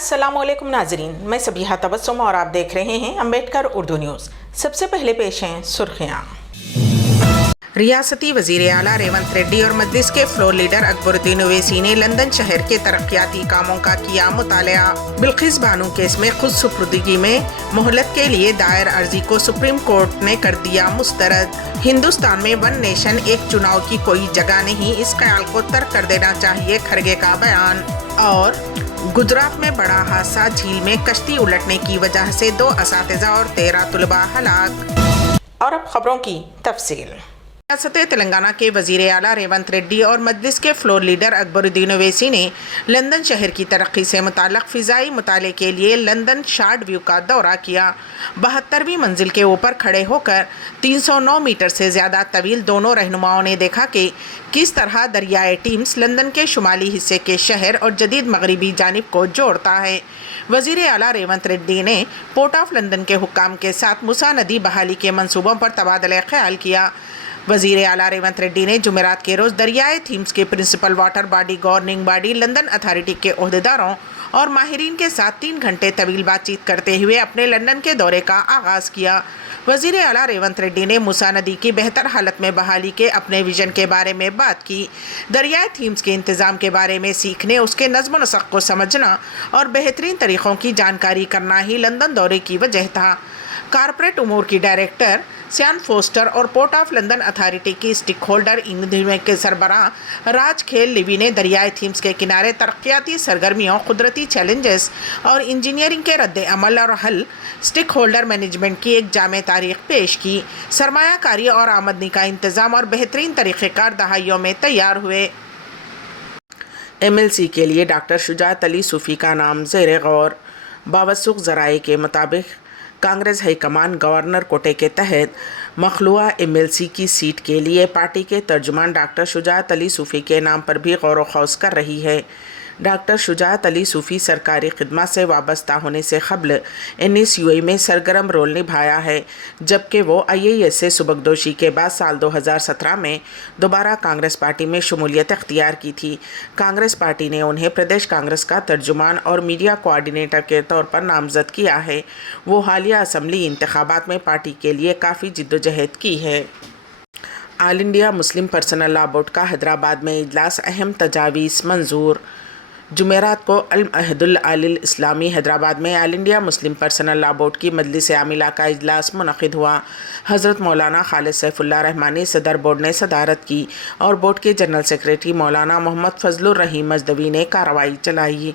अस्सलाम वालेकुम नाजरीन, मैं सबीहा तबस्सुम और आप देख रहे हैं अम्बेडकर उर्दू न्यूज़। सबसे पहले पेश हैं सुर्खियाँ। रियासती वज़ीर आला रेवंत रेड्डी और मजलिस के फ्लोर लीडर अकबरुद्दीन ओवैसी ने लंदन शहर के तरक्याती कामों का किया मुतालिया। बिल्किस बानो केस में खुद सुपुर्दगी में मोहलत के लिए दायर अर्जी को सुप्रीम कोर्ट ने कर दिया मुस्तरद। हिंदुस्तान में वन नेशन एक चुनाव की कोई जगह नहीं, इस ख्याल को तर्क कर देना चाहिए, खरगे का बयान। और गुजरात में बड़ा हादसा, झील में कश्ती उलटने की वजह से 2 असातिज़ा और 13 तुलबा हलाक। और अब खबरों की तफसील। रियासत तेलंगाना के वज़ीर आला रेवंत रेड्डी और मजलिस के फ्लोर लीडर अकबरुद्दीन ओवैसी ने लंदन शहर की तरक्की से मुताल्लिक़ फ़िज़ाई मुताले के लिए लंदन शार्ड व्यू का दौरा किया। 72वीं मंजिल के ऊपर खड़े होकर 309 मीटर से ज़्यादा तवील दोनों रहनुमाओं ने देखा कि किस तरह दरियाई टीम्स लंदन के शुमाली हिस्से के शहर और जदीद मगरबी जानिब को जोड़ता है। वज़ीर आला रेवंत रेड्डी ने पोर्ट ऑफ लंदन के हुक्काम के साथ मूसा नदी बहाली के मंसूबों पर तबादला ख्याल किया। वज़ीर आला रेवंत रेड्डी ने जुमेरात के रोज़ दरियाई थीम्स के principal water body governing body London authority के ओहदेदारों और माहिरीन के साथ 3 घंटे तवील बातचीत करते हुए अपने लंदन के दौरे का आगाज़ किया। वज़ीर आला रेवंत रेड्डी ने मूसा नदी की बेहतर हालत में बहाली के अपने विजन के बारे में बात की। दरियाई थीम्स के इंतज़ाम के बारे में सीखने, उसके नज़्म व नस्क़ को समझना और बेहतरीन तरीक़ों की जानकारी करना ही लंदन दौरे की वजह था। कॉर्पोरेट उमूर की डायरेक्टर सियान फोस्टर और पोर्ट ऑफ लंदन अथॉरिटी की स्टेक होल्डर इंजीनियर के सरबराह राज खेल लिवी ने दरियाई थीम्स के किनारे तरक्याती सरगर्मियों, कुदरती चैलेंजेस और इंजीनियरिंग के रद्द अमल और हल स्टेक होल्डर मैनेजमेंट की एक जामे तारीख पेश की। सरमायाकारी और आमदनी का इंतज़ाम और बेहतरीन तरीक़ेकार दहाइयों में तैयार हुए। MLC के लिए डॉक्टर शुजात अली सूफ़ी का नाम ज़ेर गौर। बावसूख ज़राए के मुताबिक कांग्रेस हाईकमान गवर्नर कोटे के तहत मखलूआ MLC की सीट के लिए पार्टी के तर्जुमान डॉक्टर शुजात अली सूफ़ी के नाम पर भी गौर व खौस कर रही है। डॉक्टर शुजात अली सूफ़ी सरकारी खिदमत से वाबस्ता होने से क़ब्ल NSUI में सरगर्म रोल निभाया है, जबकि वो IAS से सुबकदोशी के बाद साल 2017 में दोबारा कांग्रेस पार्टी में शमूलियत अख्तियार की थी। कांग्रेस पार्टी ने उन्हें प्रदेश कांग्रेस का तर्जुमान और मीडिया कोऑर्डिनेटर के तौर पर नामज़द किया है। वो हालिया असम्बली इंतखाबात में पार्टी के लिए काफ़ी जिद्दोजहद की है। All India Muslim personal law board का हैदराबाद में इजलास, अहम तजावीज़ मंजूर। जुमेरात को अल-अहदुल आलिल इस्लामी हैदराबाद में all India Muslim personal law board की मजलिस आमिला का इजलास मुनक़िद हुआ। हज़रत मौलाना खालिद सैफुल्लाह रहमानी सदर बोर्ड ने सदारत की और बोर्ड के जनरल सेक्रेटरी मौलाना मोहम्मद फजलुर रहीम मजदवी ने कार्रवाई चलाई।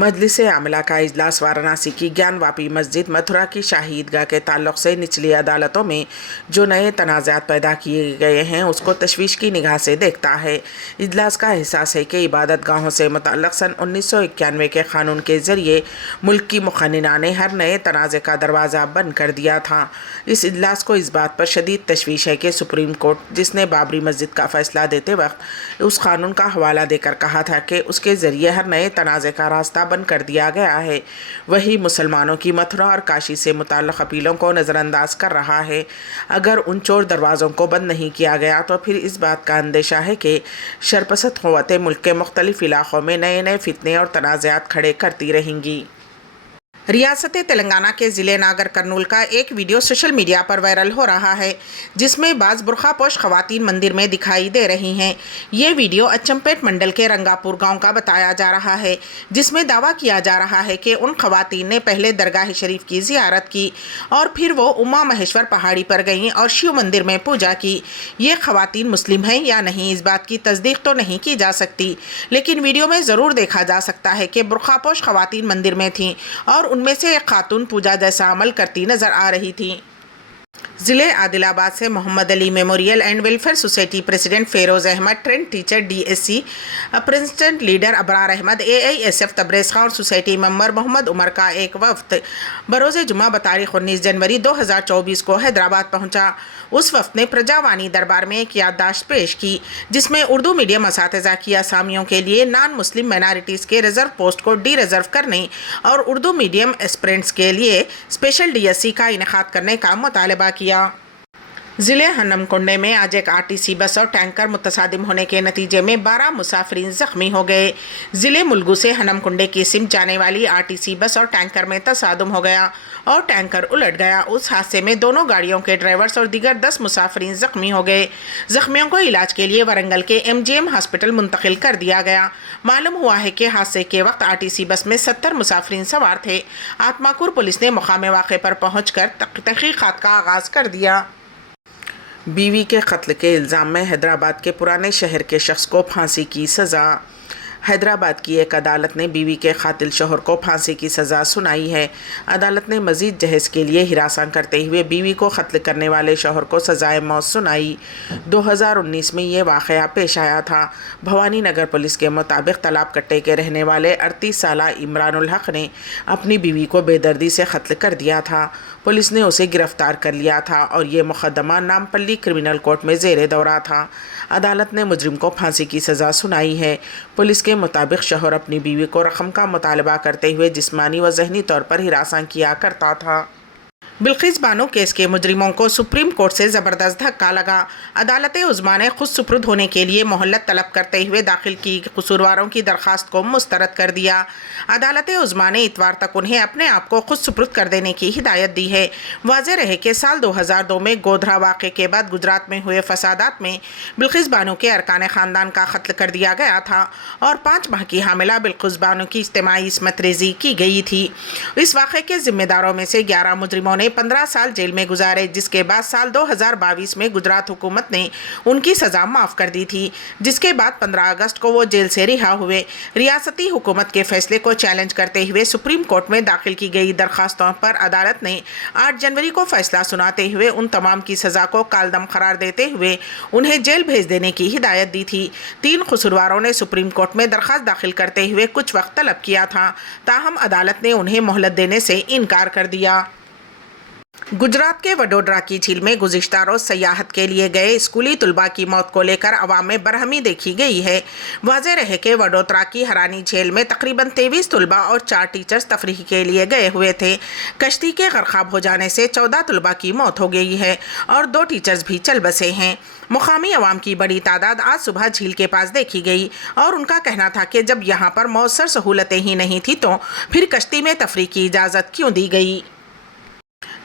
मजलिस आमिला का इजलास वाराणसी की ज्ञानवापी मस्जिद, मथुरा की शाही ईदगाह के ताल्लुक़ से निचली अदालतों में जो नए तनाज़ात पैदा किए गए हैं उसको तशवीश की निगाह से देखता है। इजलास का एहसास है कि इबादत गाहों से मुतल्लक़ सन 1991 के क़ानून के ज़रिए मुल्क की मुक़न्निना ने हर नए तनाज़े का दरवाज़ा बंद कर दिया था। इस इजलास को इस बात पर शदीद तशवीश है कि सुप्रीम कोर्ट, जिसने बाबरी मस्जिद का फ़ैसला देते वक्त उस क़ानून का हवाला देकर कहा था कि उसके ज़रिए हर नए तनाज़े का रास्ता बंद कर दिया गया है, वही मुसलमानों की मथुरा और काशी से मुताल्लिक़ अपीलों को नज़रअंदाज कर रहा है। अगर उन चोर दरवाज़ों को बंद नहीं किया गया तो फिर इस बात का अंदेशा है कि शरपसत क़ुव्वतें मुल्क के मुख्तलिफ़ इलाक़ों में नए नए फितने और तनाज़ात खड़े करती रहेंगी। रियासत तेलंगाना के ज़िले नागर कर्नूल का एक वीडियो सोशल मीडिया पर वायरल हो रहा है, जिसमें बाज़ बुरखापोश ख़वातीन मंदिर में दिखाई दे रही हैं। ये वीडियो अचम्पेट मंडल के रंगापुर गांव का बताया जा रहा है, जिसमें दावा किया जा रहा है कि उन ख़वातीन ने पहले दरगाह शरीफ की ज़ियारत की और फिर वो उमा महेश्वर पहाड़ी पर गईं और शिव मंदिर में पूजा की। ये ख़वातीन मुस्लिम हैं या नहीं, इस बात की तस्दीक तो नहीं की जा सकती, लेकिन वीडियो में ज़रूर देखा जा सकता है कि बुरखापोश ख़वातीन मंदिर में थीं और उनमें से एक खातून पूजा जैसा अमल करती नजर आ रही थी। ज़िले आदिलाबाद से Mohammed Ali memorial and welfare society president Feroz Ahmed, trained teacher DSC, president leader Abrar Ahmed, AISF Tabrez Khan और सोसाइटी मेंबर मोहम्मद उमर का एक वफ़द बरोज़ जुमा बतारीख़ 19 जनवरी 2024 को हैदराबाद पहुँचा। उस वफ़द ने प्रजावानी दरबार में एक याददाश्त पेश की, जिसमें उर्दू मीडियम असातिज़ा की असामियों के लिए नॉन मुस्लिम माइनॉरिटीज़ के रिज़र्व पोस्ट को डी रिज़र्व करने और उर्दू मीडियम एस्पिरेंट्स के लिए स्पेशल DSC का इनेकाद करने का मुतालबा किया। ज़िले हनमकुंडे में आज एक आरटीसी बस और टैंकर मुतसादिम होने के नतीजे में 12 मुसाफिरीन जख्मी हो गए। ज़िले मुलगू से हनमकुंडे की सिम जाने वाली आरटीसी बस और टैंकर में तसादुम हो गया और टैंकर उलट गया। उस हादसे में दोनों गाड़ियों के ड्राइवर्स और दीगर 10 मुसाफिरीन जख्मी हो गए। जख्मियों को इलाज के लिए वरंगल के MGM हॉस्पिटल मुंतकिल कर दिया गया। मालूम हुआ है कि हादसे के वक्त आरटीसी बस में 70 मुसाफिरीन सवार थे। आत्माकुर पुलिस ने मकाम वाक़े पर पहुंचकर तहक़ीक़ात का आगाज़ कर दिया। बीवी के कत्ल के इल्ज़ाम में हैदराबाद के पुराने शहर के शख्स को फांसी की सज़ा। हैदराबाद की एक अदालत ने बीवी के कातिल शोहर को फांसी की सज़ा सुनाई है। अदालत ने मज़ीद जहेज़ के लिए हिरासत करते हुए बीवी को कत्ल करने वाले शोहर को सज़ाए मौत सुनाई। 2019 में ये वाक़या पेश आया था। भवानी नगर पुलिस के मुताबिक तालाब कट्टे के रहने वाले 38 साला इमरानुल हक ने अपनी बीवी को बेदर्दी से कत्ल कर दिया था। पुलिस ने उसे गिरफ्तार कर लिया था और ये मुकदमा नामपल्ली क्रिमिनल कोर्ट में ज़ेरे दौरा था। अदालत ने मुजरिम को फांसी की सज़ा सुनाई है। पुलिस के मुताबिक शोहर अपनी बीवी को रकम का मुतालबा करते हुए जिस्मानी व ज़हनी तौर पर हिरासत किया करता था। बिल्किस बानो केस के मुजरिमों को सुप्रीम कोर्ट से ज़बरदस्त धक्का लगा। अदालत उज़्मा ने खुद सुपुर्द होने के लिए मोहलत तलब करते हुए दाखिल की कसूरवारों की दरख्वास्त को मुस्तरद कर दिया। अदालत उज़्मा ने इतवार तक उन्हें अपने आप को खुद सुपुर्द कर देने की हिदायत दी है। वाज़ेह रहे कि साल 2002 में गोधरा वाक़े के बाद गुजरात में हुए फसादात में बिल्किस बानो के अरकान ख़ानदान का कत्ल कर दिया गया था और 5 माह की हामिला बिल्किस बानो की इज्तिमाई इस्मत रेज़ी की गई थी। इस वाक़े के ज़िम्मेदारों में से 11 मुजरिमों ने 15 साल जेल में गुजारे, जिसके बाद साल 2022 में गुजरात हुकूमत ने उनकी सज़ा माफ़ कर दी थी, जिसके बाद 15 अगस्त को वो जेल से रिहा हुए। रियासती हुकूमत के फैसले को चैलेंज करते हुए सुप्रीम कोर्ट में दाखिल की गई दरख्वास्तों पर अदालत ने 8 जनवरी को फैसला सुनाते हुए उन तमाम की सज़ा को कालदम करार देते हुए उन्हें जेल भेज देने की हिदायत दी थी। 3 कसूरवारों ने सुप्रीम कोर्ट में दरख्वास्त दाखिल करते हुए कुछ वक्त तलब किया था, ताहम अदालत ने उन्हें मोहलत देने से इनकार कर दिया। गुजरात के वडोदरा की झील में गुज़िश्ता रोज़ सयाहत के लिए गए स्कूली तलबा की मौत को लेकर अवाम में बरहमी देखी गई है। वाज़ेह रहे कि वडोदरा की हरानी झील में तकरीबन 23 तलबा और 4 टीचर्स तफरीह के लिए गए हुए थे। कश्ती के गर्काब हो जाने से 14 तलबा की मौत हो गई है और 2 टीचर्स भी चल बसे हैं। मुकामी अवाम की बड़ी तादाद आज सुबह झील के पास देखी गई और उनका कहना था कि जब यहाँ पर मौसर सहूलतें ही नहीं थी तो फिर कश्ती में तफरीह की इजाज़त क्यों दी गई।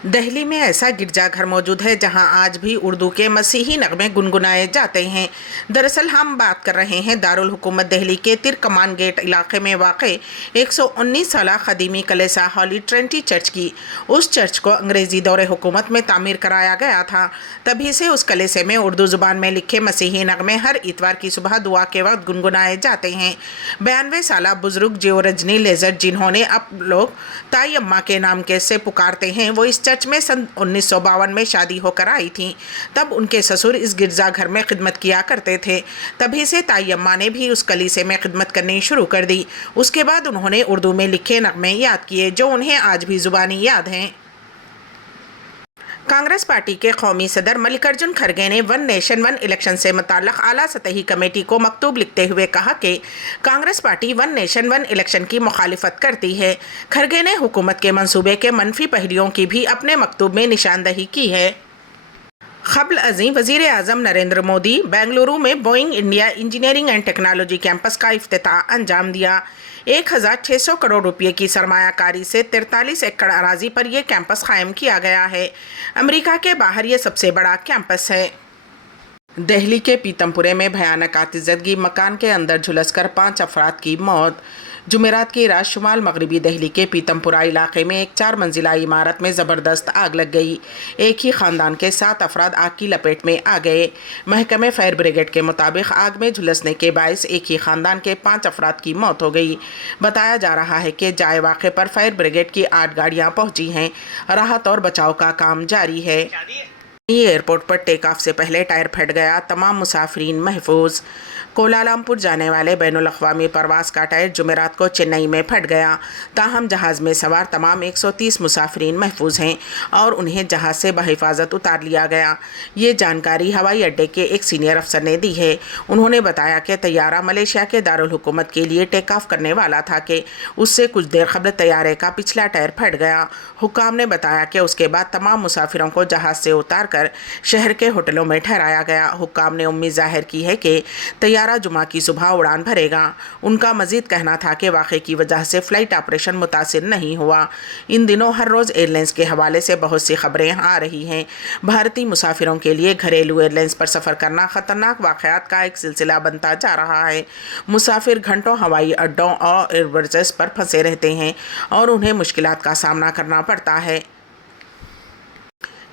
दिल्ली में ऐसा गिरजाघर मौजूद है जहां आज भी उर्दू के मसीही नगमे गुनगुनाए जाते हैं। दरअसल हम बात कर रहे हैं दारुल हुकूमत दिल्ली के तिर कमान गेट इलाके में वाक़े 119 साला ख़दीमी कलेसा हॉली ट्रिनिटी चर्च की। उस चर्च को अंग्रेज़ी दौरे हुकूमत में तामीर कराया गया था। तभी से उस कलेसे में उर्दू ज़ुबान में लिखे मसीही नगमे हर इतवार की सुबह दुआ के वक्त गुनगुनाए जाते हैं। 92 साला बुज़ुर्ग जो रजनी लेज़र जिन्होंने अब लोग ताई अम्मा के नाम के से पुकारते हैं, वो इस चर्च में सन 1952 में शादी होकर आई थी। तब उनके ससुर इस गिरजाघर में खिदमत किया करते थे। तभी से ताई अम्मा ने भी उस कलीसे में खिदमत करनी शुरू कर दी। उसके बाद उन्होंने उर्दू में लिखे नगमे याद किए जो उन्हें आज भी ज़ुबानी याद हैं। कांग्रेस पार्टी के कौमी सदर मल्लिकार्जुन खड़गे ने वन नेशन वन इलेक्शन से मुताल्लिक़ आला सतही कमेटी को मकतूब लिखते हुए कहा कि Congress party one nation one election की मुखालिफत करती है। खड़गे ने हुकूमत के मंसूबे के मनफी पहलुओं की भी अपने मकतूब में निशानदही की है। क़ब्ल अज़ीं वज़ीर आज़म नरेंद्र मोदी बेंगलुरु में Boeing India engineering and technology campus का इफ्तिताह अंजाम दिया। 1600 करोड़ रुपये की सरमायाकारी से 43 एकड़ अराजी पर यह कैंपस कायम किया गया है। अमेरिका के बाहर यह सबसे बड़ा कैंपस है। दिल्ली के पीतमपुरे में भयानक आतिशबाजी, मकान के अंदर झुलसकर 5 अफराद की मौत। जुमेरात की रात शुमाल मगरबी दिल्ली के पीतमपुरा इलाके में एक 4 मंजिला इमारत में ज़बरदस्त आग लग गई। एक ही ख़ानदान के 7 अफराद आग की लपेट में आ गए। महकमे फायर ब्रिगेड के मुताबिक आग में झुलसने के बायस एक ही ख़ानदान के 5 अफराद की मौत हो गई। बताया जा रहा है कि जाए वाक़े पर फायर ब्रिगेड की 8 गाड़ियाँ पहुँची हैं। राहत और बचाव का काम जारी है। एयरपोर्ट पर टेक ऑफ से पहले टायर फट गया, तमाम मुसाफिरीन महफूज। कोलालमपुर जाने वाले बैनुल-अक़वामी परवाज़ का टायर जुमेरात को चेन्नई में फट गया। ताहम जहाज़ में सवार तमाम 130 मुसाफिरीन महफूज हैं और उन्हें जहाज़ से बहिफाजत उतार लिया गया। ये जानकारी हवाई अड्डे के एक सीनियर अफसर ने दी है। उन्होंने बताया कि तैयारा मलेशिया के दारुल हुकूमत के लिए टेक ऑफ करने वाला था कि उससे कुछ देर कबल तैयारे का पिछला टायर फट गया। हुक्काम ने बताया कि उसके बाद तमाम मुसाफिरों को जहाज़ से उतार कर शहर के होटलों में ठहराया गया। हुक्काम ने उम्मीद जाहिर की है कि तैयारा जुमा की सुबह उड़ान भरेगा। उनका मजीद कहना था कि वाक़े की वजह से फ़्लाइट ऑपरेशन मुतासिर नहीं हुआ। इन दिनों हर रोज़ एयरलाइंस के हवाले से बहुत सी खबरें आ रही हैं। भारतीय मुसाफिरों के लिए घरेलू एयरलाइंस पर सफ़र करना ख़तरनाक वाक़यात का एक सिलसिला बनता जा रहा है। मुसाफिर घंटों हवाई अड्डों और एयरबेस पर फंसे रहते हैं और उन्हें मुश्किलात का सामना करना पड़ता है।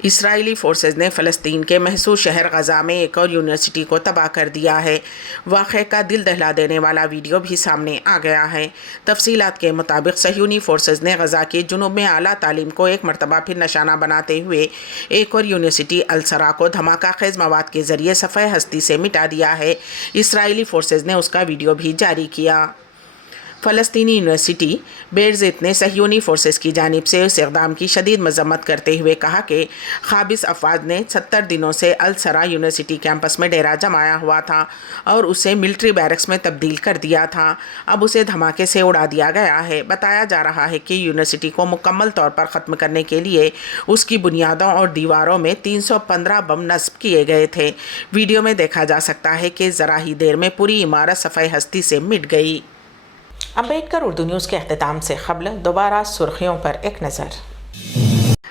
इसराइली फोर्सेस ने फ़लस्तीन के महसूस शहर गज़ा में एक और यूनिवर्सिटी को तबाह कर दिया है। वाक़े का दिल दहला देने वाला वीडियो भी सामने आ गया है। तफसीलात के मुताबिक सह्यूनी फोर्सेस ने गज़ा के जुनूब में आला तालीम को एक मरतबा फिर निशाना बनाते हुए एक और यूनिवर्सिटी अल-सरा को धमाका खेज़ मवाद के ज़रिए सफ़े हस्ती से मिटा दिया है। इसराइली फोर्सेस ने उसका वीडियो भी जारी किया। फ़लस्तीनी यूनिवर्सिटी बेरज़ित ने सह्यूनी फोर्सेस की जानिब से इस इक़दाम की शदीद मज़म्मत करते हुए कहा कि ख़ाबिस अफ़वाज ने 70 दिनों से अल-सरा यूनिवर्सिटी कैंपस में डेरा जमाया हुआ था और उसे मिलिट्री बैरक्स में तब्दील कर दिया था। अब उसे धमाके से उड़ा दिया गया है। बताया जा रहा है कि यूनिवर्सिटी को मुकम्मल तौर पर ख़त्म करने के लिए उसकी बुनियादों और दीवारों में 315 बम नस्ब किए गए थे। वीडियो में देखा जा सकता है कि ज़रा ही देर में पूरी इमारत सफ़े हस्ती से मिट गई। अम्बेडकर उर्दू न्यूज़ के अख्तिताम से क़ब्ल दोबारा सुर्खियों पर एक नज़र।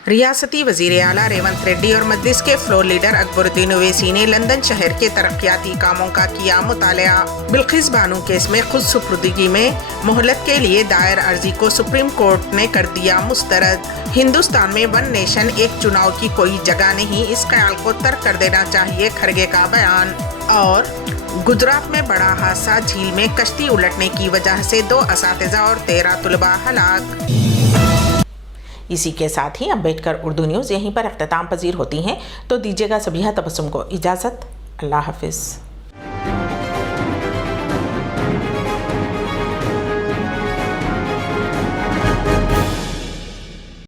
रियासती वज़ीर आला रेवंत रेड्डी और मजलिस के फ्लोर लीडर अकबरुद्दीन ओवैसी ने लंदन शहर के तरक्याती कामों का किया मुतालिया। बिल्किस बानो केस में खुद सुपुर्दगी में मोहलत के लिए दायर अर्जी को सुप्रीम कोर्ट ने कर दिया मुस्तरद। हिंदुस्तान में वन नेशन एक चुनाव की कोई जगह नहीं, इस ख्याल को तर्क कर देना चाहिए, खरगे का बयान। और गुजरात में बड़ा हादसा, झील में कश्ती उलटने की वजह से 2 असातिज़ा और 13 तलबा हलाक। इसी के साथ ही अम्बेडकर उर्दू न्यूज़ यहीं पर अख्तिताम पजीर होती हैं, तो दीजिएगा सबिहा तबस्सुम को इजाज़त। अल्लाह हाफिज़।